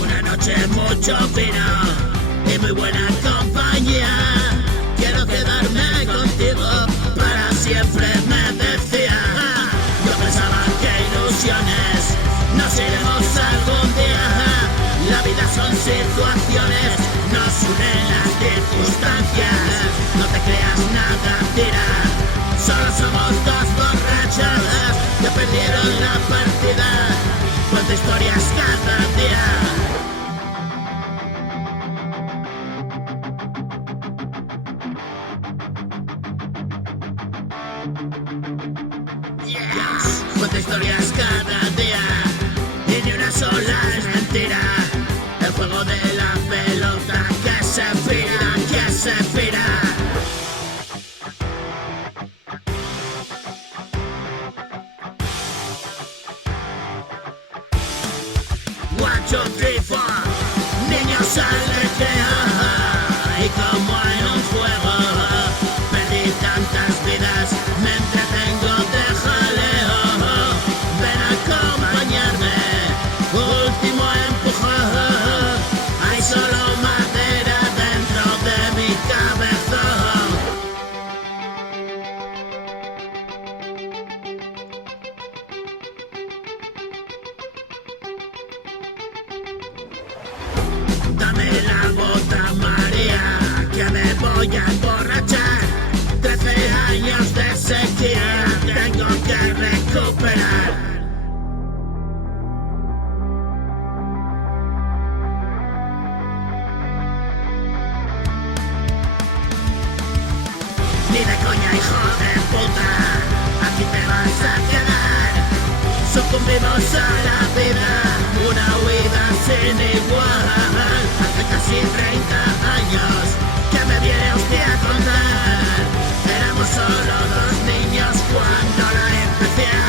Una noche mucho vino y muy buena compañía. Quiero quedarme contigo para siempre, me decía. Yo pensaba que ilusiones nos iremos algún día. La vida son situaciones, nos unen las circunstancias. No te creas nada, tira. Solo somos dos borrachas que perdieron la partida. Cuenta historias cada día. Yes. Cuenta historias cada día y ni una sola es mentira. El juego de la pelota que se fira, que se fira. 1, 2, 3, 4. Niños alegría y como en un juego perdí tantas vidas, me entretengo de jaleo. Ven a acompañarme, último empujón. Hay solo madera dentro de mi cabezón. Dame la bota, María, que me voy a emborrachar. 13 años de sequía tengo que recuperar. Ni de coña, hijo de puta, aquí te vas a quedar. Sucumbimos a la vida, una huida sin igual. Hace casi 30 años que me viene usted a contar. Éramos solo dos niños cuando la empecé a